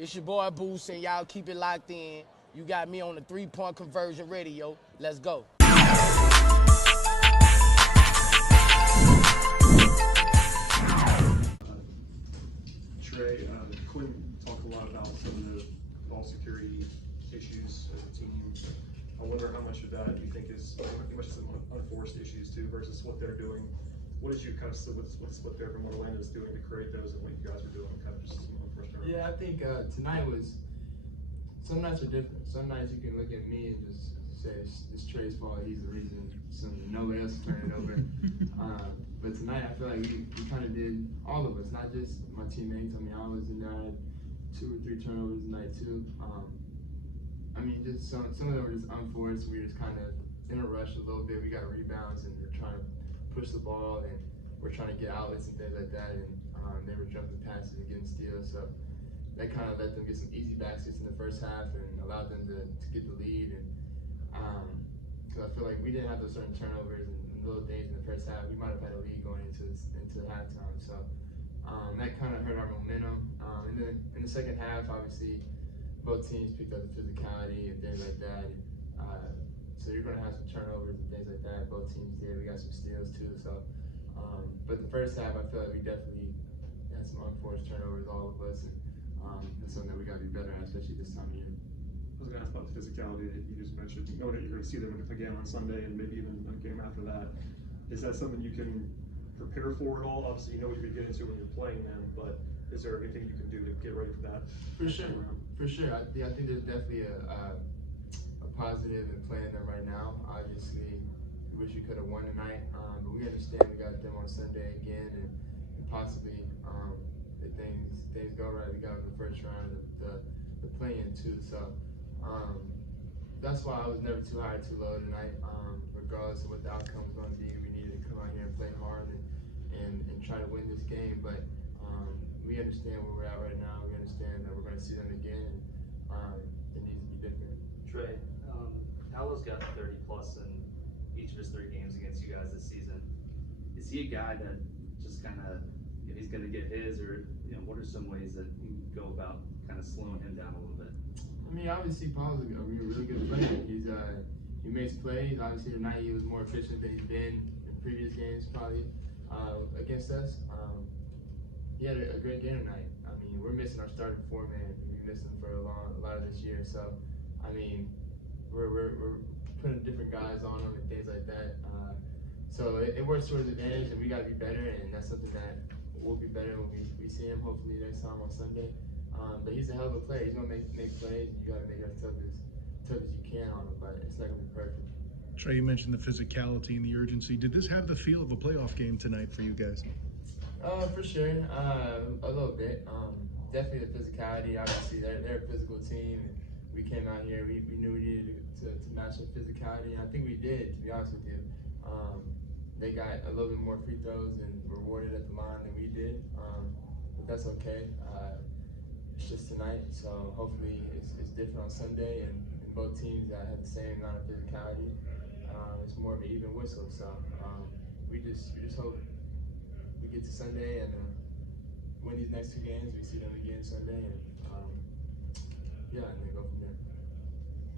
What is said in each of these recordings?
It's your boy Boost, and y'all keep it locked in. You got me on the 3-point conversion radio. Let's go. Trae, Quinn talked a lot about some of the ball security issues as a team. I wonder how much of that you think is some unforced issues too versus what they're doing. What did you kind of what's what they're from what Orlando's doing to create those and what you guys are doing kind of just some unforced errors? Yeah, I think tonight was. Some nights are different. Some nights you can look at me and just say it's Trae's fault. He's the reason. Nobody else turned it over. But tonight I feel like we kind of did, all of us, not just my teammates. I mean, I was in there. I had 2 or 3 turnovers tonight too. I mean, just some of them were just unforced. We were just kind of in a rush a little bit. We got rebounds and we're trying to push the ball and we're trying to get outlets and things like that. And they were jumping passes and getting steals. So that kind of let them get some easy baskets in the first half and allowed them to get the lead. And because I feel like we didn't have those certain turnovers and little things in the first half, we might have had a lead going into halftime. So that kind of hurt our momentum. And then in the second half, obviously, both teams picked up the physicality and things like that. So you're going to have some turnovers and things like that. Both teams did. We got some steals too. So, but the first half, I feel like we definitely had some unforced turnovers, all of us. And that's something that we got to be better at, especially this time of year. I was going to ask about the physicality that you just mentioned. You know that you're going to see them again on Sunday and maybe even a game after that. Is that something you can prepare for at all? Obviously, you know what you're going to get into when you're playing them, but is there anything you can do to get ready for that? For sure. I think there's definitely a positive in playing them right now. Obviously, we wish we could have won tonight, but we understand we got them on Sunday again, and possibly if things go right, we got the first round of the play-in too. So that's why I was never too high, too low tonight. Regardless of what the outcome was going to be, we needed to come out here and play hard and try to win this game. But we understand where we're at right now. We understand that we're going to see them again. It needs to be different. Trae, Allo's got 30 plus in each of his 3 games against you guys this season. Is he a guy that just kind of, he's going to get his, or what are some ways that you go about kind of slowing him down a little bit? I mean, obviously Paul's a really good player. He makes plays. Obviously tonight he was more efficient than he's been in previous games probably against us. He had a great game tonight. I mean, we're missing our starting 4-man. We missed him for a lot of this year. So, I mean, we're putting different guys on him and things like that. So it works to his advantage, and we got to be better. And that's something that we'll be better when we see him hopefully next time on Sunday. But he's a hell of a player. He's gonna make plays, and you got to make it as tough as you can on him. But it's not gonna be perfect. Trae, you mentioned the physicality and the urgency. Did this have the feel of a playoff game tonight for you guys? For sure, a little bit. Definitely the physicality. Obviously, they're a physical team, and we came out here. We knew we needed to match their physicality, and I think we did. To be honest with you, they got a little bit more free throws and rewarded at the line than we did, but that's okay. It's just tonight, so hopefully it's different on Sunday, and both teams that have the same amount of physicality. It's more of an even whistle, so we just hope we get to Sunday and win these next 2 games. We see them again Sunday, and and then go from there.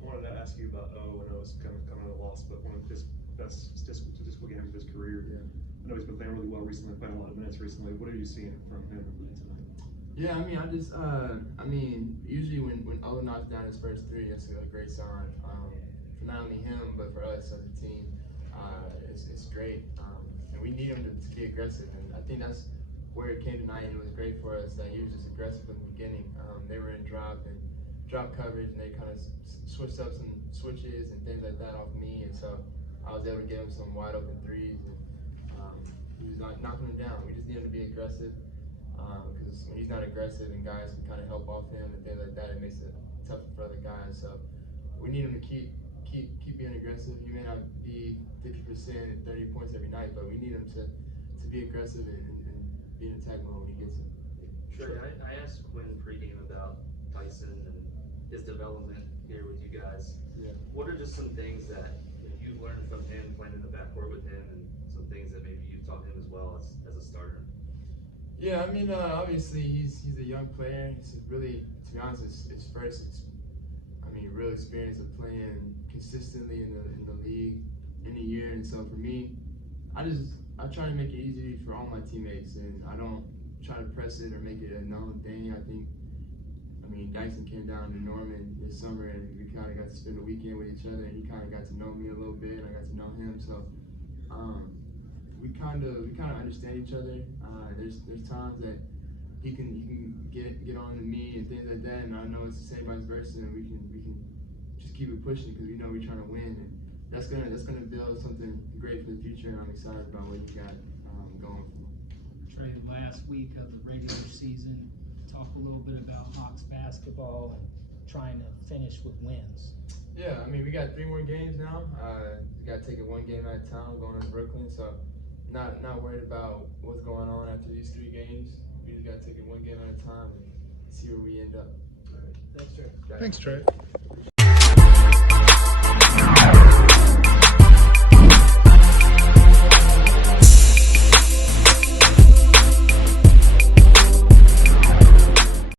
I wanted to ask you about I know it's kind of a loss, but one of his best statistical games of his career. Yeah. I know he's been playing really well recently, playing a lot of minutes recently. What are you seeing from him tonight? Yeah, I mean, usually when O knocks down his first 3, that's a great sign for not only him but for us as a team. It's great, and we need him to be aggressive, and I think that's where it came tonight. And it was great for us that he was just aggressive from the beginning. They were in drop coverage, and they kind of switched up some switches and things like that off me, and so I was able to get him some wide open 3s, and he was knocking them down. We just need him to be aggressive. Because when he's not aggressive and guys can kind of help off him and things like that, it makes it tougher for other guys. So we need him to keep being aggressive. He may not be 50% and 30 points every night, but we need him to be aggressive and be in attack mode when he gets it. Trae, I asked Quinn pregame about Tyson and his development here with you guys. Yeah. What are just some things that you've learned from him playing in the backcourt with him, and some things that maybe you've taught him as well as a starter? Yeah, I mean, obviously he's a young player. He's really to be honest, it's real experience of playing consistently in the league in a year. And so for me, I try to make it easy for all my teammates, and I don't try to press it or make it a known thing. Dyson came down to Norman this summer, and we kind of got to spend a weekend with each other, and he kind of got to know me a little bit, and I got to know him. So we kind of understand each other. There's times that he can get on to me and things like that, and I know it's the same vice versa, and we can just keep it pushing because we know we're trying to win, and that's gonna build something great for the future, and I'm excited about what you got going for him. Trae, last week of the regular season, talk a little bit about Hawks basketball and trying to finish with wins. Yeah, we got 3 more games now. We got to take it one game at a time, going to Brooklyn. So, not worried about what's going on after these 3 games. We just got to take it one game at a time and see where we end up. All right. Thanks, Trey. Thanks, Trae.